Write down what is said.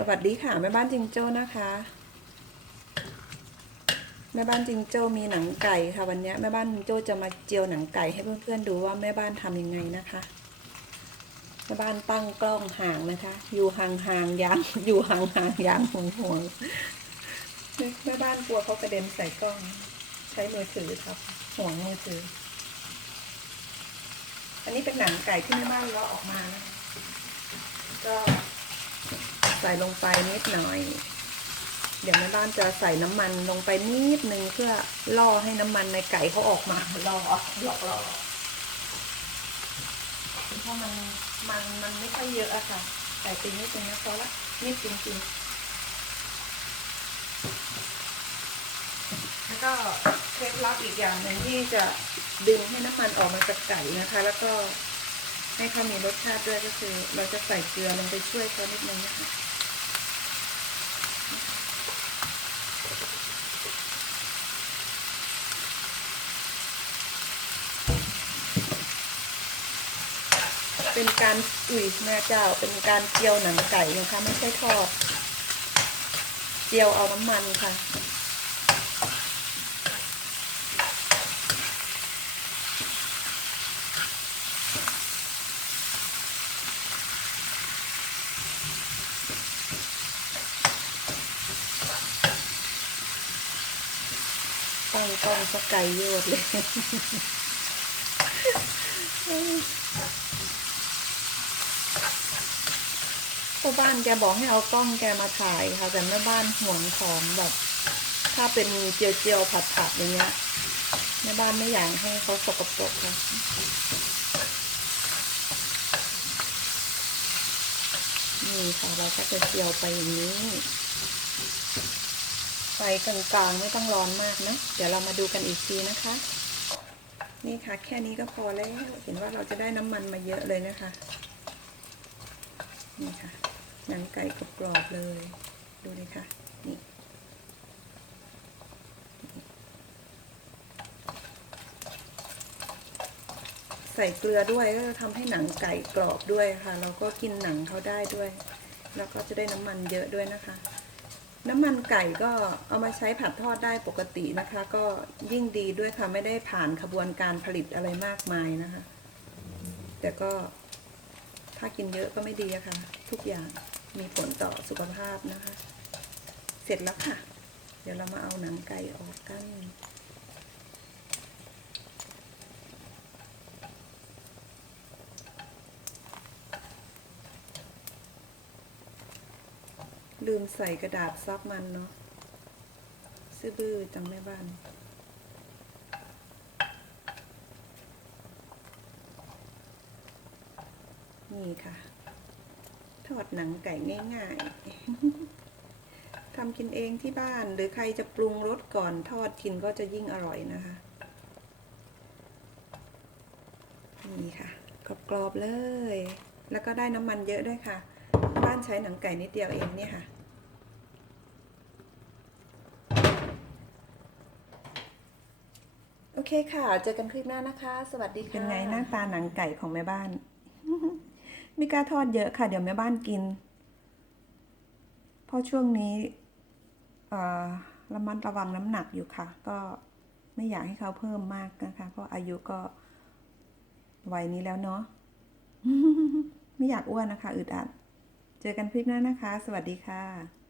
สวัสดีค่ะ แม่บ้านจิงโจ้นะคะ แม่บ้านจิงโจ้มีหนังไก่ค่ะวันนี้แม่บ้านจิงโจ้จะมาเจียวหนังไก่ให้เพื่อนๆดูว่าแม่บ้านทำยังไงนะคะ แม่บ้านตั้งกล้องห่างนะคะ อยู่ห่างๆยางอยู่ห่างๆยางห่วงๆแม่บ้านกลัวเขากระเด็นใส่กล้อง ใช้มือถือครับห่วงมือถือ อันนี้เป็นหนังไก่ที่แม่บ้านเลาะออกมานะคะ ใส่ลงไปนิดหน่อย เดี๋ยวแม่บ้านจะใส่น้ำมันลงไปนิดนึงเพื่อล่อให้น้ำมันในไก่เขาออกมาล่อหลอกล่อเพราะมันมันมันไม่ค่อยเยอะอะค่ะใส่ไปนิดนึงนะพราะนิดจริงๆแล้วก็เคล็ดลับอีกอย่างหนึ่งที่จะดึงให้น้ำมันออกมาจากไก่นะคะ แล้วก็ ให้เขามีรสชาติด้วยก็คือ เราจะใส่เกลือลงไปช่วยเขานิดนึงนะคะเป็นการอุ่ยแม่เจ้าเป็นการเจียวหนังไก่นะคะไม่ใช่ทอด เจียวเอาน้ำมันค่ะ ต้องต้องสกไก่โยดเลยพ่อบ้านแกบอกให้เอากล้องแกมาถ่ายค่ะ แต่แม่บ้านห่วงของแบบ ถ้าเป็นเจียวเจียวๆผัดผัดๆอย่างเงี้ยแม่บ้านไม่อยากให้เขาสกปรกค่ะนี่ค่ะเราก็จะเจียวไปอย่างนี้ ไฟกลางๆไม่ต้องร้อนมากนะ เดี๋ยวเรามาดูกันอีกทีนะคะ นี่ค่ะ แค่นี้ก็พอแล้ว เห็นว่าเราจะได้น้ำมันมาเยอะเลยนะคะ นี่ค่ะหนังไก่กรอบๆเลย ดูเลยค่ะ นี่ใส่เกลือด้วยก็จะทำให้หนังไก่กรอบด้วยค่ะ เราก็กินหนังเขาได้ด้วย แล้วก็จะได้น้ำมันเยอะด้วยนะคะ น้ำมันไก่ก็เอามาใช้ผัดทอดได้ปกตินะคะ ก็ยิ่งดีด้วยค่ะ ไม่ได้ผ่านขบวนการผลิตอะไรมากมายนะคะ แต่ก็ถ้ากินเยอะก็ไม่ดีอะค่ะ ทุกอย่างมีผลต่อสุขภาพนะคะ เสร็จแล้วค่ะ เดี๋ยวเรามาเอาหนังไก่ออกกัน ลืมใส่กระดาษซับมันเนาะซื่อบื้อจังแม่บ้าน นี่ค่ะ ทอดหนังไก่ง่าย ๆทำกินเองที่บ้านหรือใครจะปรุงรสก่อนทอดกินก็จะยิ่งอร่อยนะคะ นี่ค่ะ กรอบ ๆ เลย แล้วก็ได้น้ำมันเยอะด้วยค่ะ บ้านใช้หนังไก่นิดเดียวเองเนี่ยค่ะ โอ เคค่ะ เจอกันคลิปหน้านะคะ สวัสดีค่ะ เป็นไงหน้าตาหนังไก่ของแม่บ้าน ไม่กล้าทอดเยอะค่ะ เดี๋ยวแม่บ้านกิน เพราะช่วงนี้ระมัดระวังน้ำหนักอยู่ค่ะ ก็ไม่อยากให้เขาเพิ่มมากนะคะ เพราะอายุก็วัยนี้แล้วเนาะ ไม่อยากอ้วนนะคะ อึดอัด เจอกันคลิปหน้านะคะ สวัสดีค่ะ